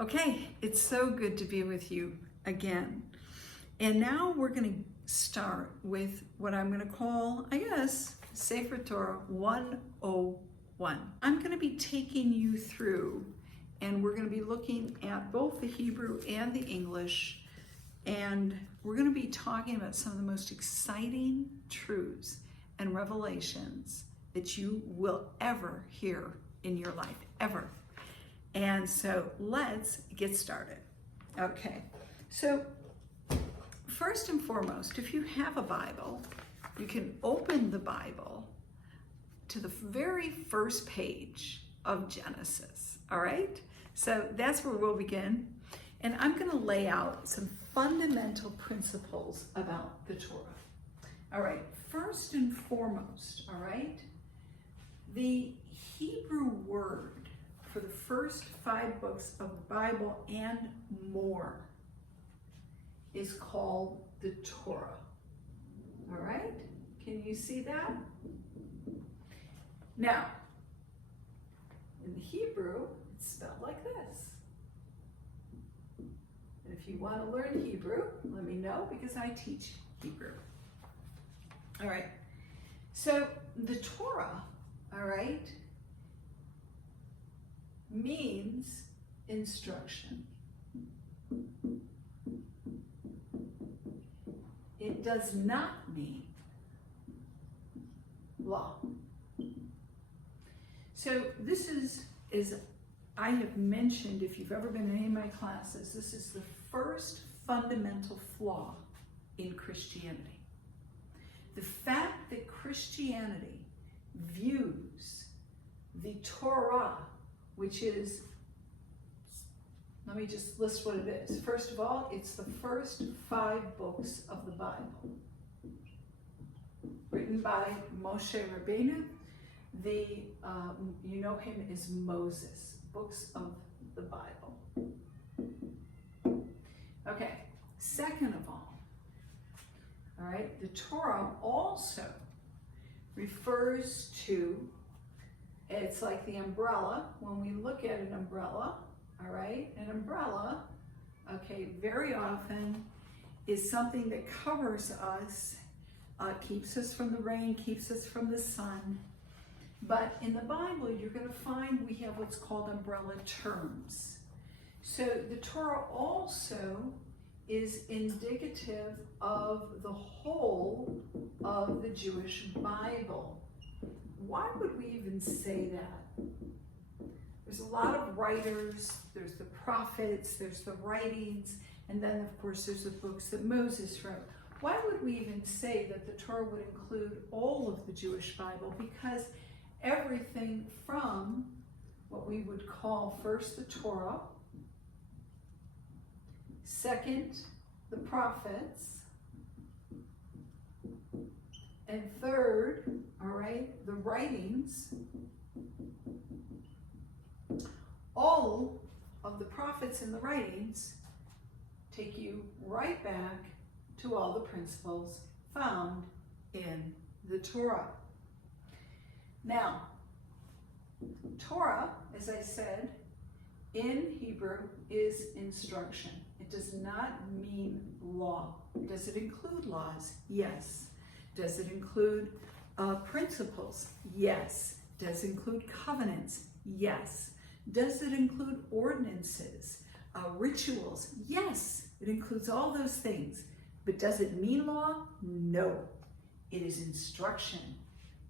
Okay, it's so good to be with you again. And now we're going to start with what I'm going to call, Sefer Torah 101. I'm going to be taking you through, and we're going to be looking at both the Hebrew and the English, and we're going to be talking about some of the most exciting truths and revelations that you will ever hear in your life, ever. And so let's get started. Okay, so first and foremost, if you have a Bible, you can open the Bible to the very first page of Genesis, all right? So that's where we'll begin. And I'm going to lay out some fundamental principles about the Torah. All right, first and foremost, all right, the Hebrew word for the first 5 books of the Bible and more is called the Torah. All right? Can you see that? Now, in the Hebrew, it's spelled like this. And if you want to learn Hebrew, let me know because I teach Hebrew. All right. So the Torah, all right, means instruction. It does not mean law. So this is, as I have mentioned, if you've ever been in any of my classes, this is the first fundamental flaw in Christianity. The fact that Christianity views the Torah, which is, let me just list what it is. First of all, it's the first 5 books of the Bible, written by Moshe Rabbeinu. You know him as Moses, books of the Bible. Okay, second of all right, the Torah also refers to, it's like the umbrella. When we look at an umbrella, all right, an umbrella, okay, very often is something that covers us, keeps us from the rain, keeps us from the sun. But in the Bible, you're going to find we have what's called umbrella terms. So the Torah also is indicative of the whole of the Jewish Bible. Why would we even say that? There's a lot of writers, there's the prophets, there's the writings, and then of course there's the books that Moses wrote. Why would we even say that the Torah would include all of the Jewish Bible? Because everything from what we would call first the Torah, second the prophets, and third, all right, the writings, all of the prophets and the writings take you right back to all the principles found in the Torah. Now, Torah, as I said, in Hebrew is instruction. It does not mean law. Does it include laws? Yes. Does it include principles? Yes. Does it include covenants? Yes. Does it include ordinances, rituals? Yes. It includes all those things. But does it mean law? No. It is instruction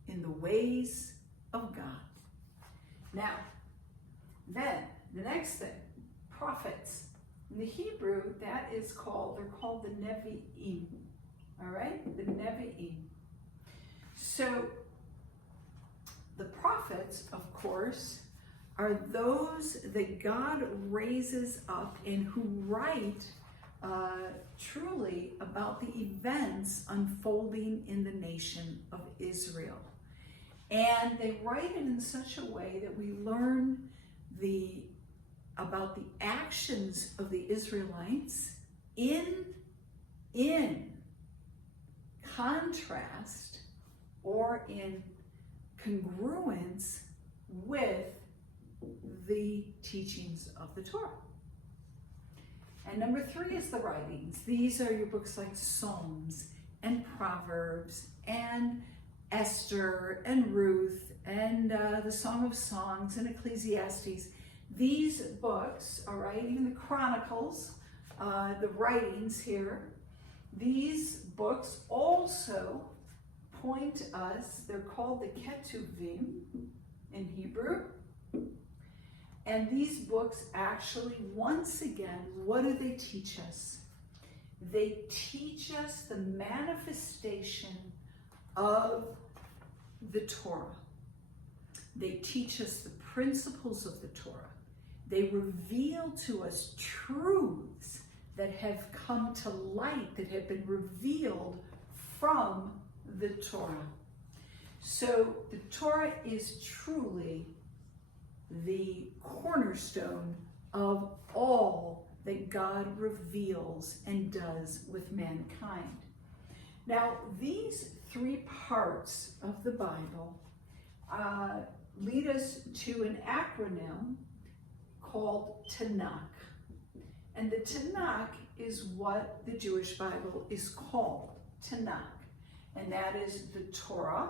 in the ways of God. Now, then, the next thing, prophets. In the Hebrew, they're called the Nevi'im. All right? The Nevi'im. So, the prophets, of course, are those that God raises up and who write truly about the events unfolding in the nation of Israel. And they write it in such a way that we learn about the actions of the Israelites in contrast or in congruence with the teachings of the Torah. And number 3 is the writings. These are your books like Psalms and Proverbs and Esther and Ruth and the Song of Songs and Ecclesiastes. These books, all right, even the Chronicles, the writings here, these books also point us, they're called the Ketuvim in Hebrew. And these books actually, once again, what do they teach us? They teach us the manifestation of the Torah. They teach us the principles of the Torah. They reveal to us truths that have come to light, that have been revealed from the Torah. So the Torah is truly the cornerstone of all that God reveals and does with mankind. Now, these 3 parts of the Bible lead us to an acronym called Tanakh. And the Tanakh is what the Jewish Bible is called, Tanakh. And that is the Torah,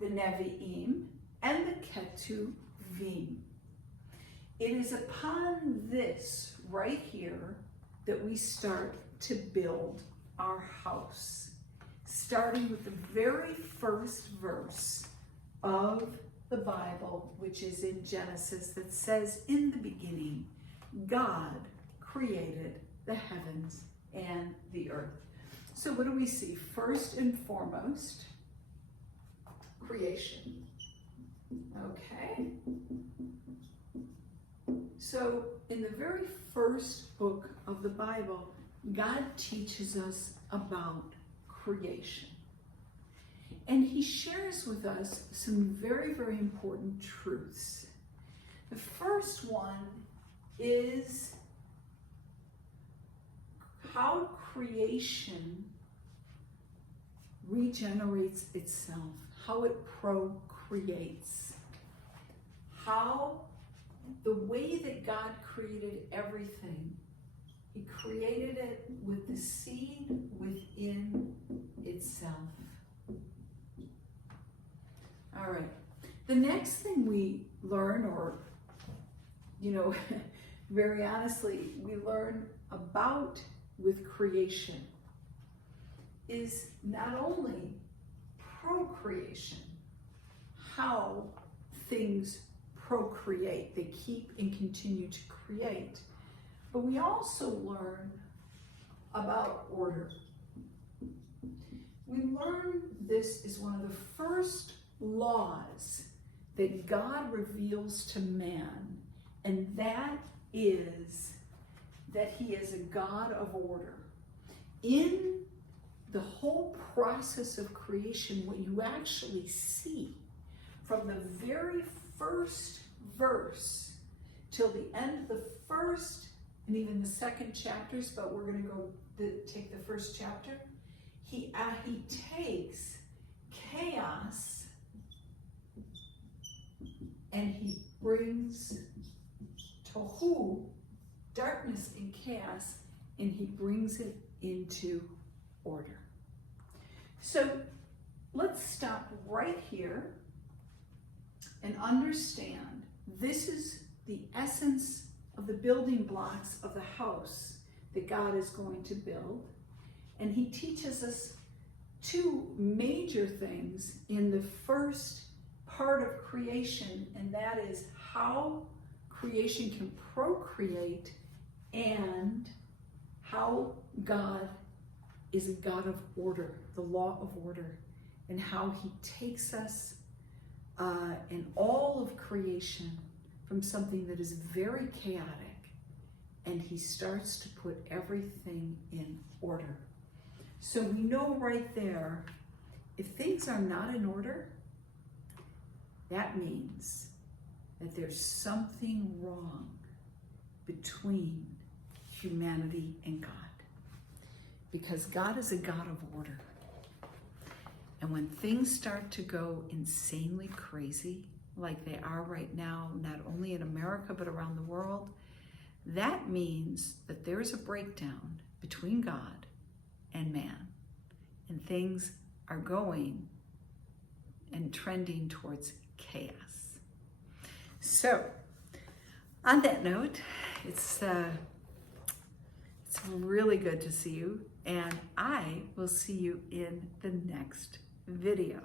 the Nevi'im, and the Ketuvim. It is upon this right here that we start to build our house, starting with the very first verse of the Bible, which is in Genesis, that says, in the beginning, God created the heavens and the earth. So what do we see? First and foremost, creation. Okay. So in the very first book of the Bible, God teaches us about creation. And he shares with us some very, very important truths. The first one is how creation regenerates itself, how it procreates, how the way that God created everything, he created it with the seed within itself. All right. The next thing we learn, or, very honestly, we learn about with creation is not only procreation, how things procreate, they keep and continue to create, but we also learn about order. We learn this is one of the first laws that God reveals to man, and that is that he is a God of order. In the whole process of creation, what you actually see from the very first verse till the end of the first and even the second chapters, but we're going to go take the first chapter, he takes chaos and he brings tohu, darkness and chaos, and he brings it into order. So let's stop right here and understand this is the essence of the building blocks of the house that God is going to build. And he teaches us 2 major things in the first part of creation, and that is how creation can procreate and how God is a God of order, the law of order, and how he takes us in all of creation from something that is very chaotic, and he starts to put everything in order. So we know right there, if things are not in order, that means that there's something wrong between humanity and God. Because God is a God of order. And when things start to go insanely crazy, like they are right now, not only in America, but around the world, that means that there's a breakdown between God and man, and things are going and trending towards chaos. So, on that note, it's really good to see you, and I will see you in the next video.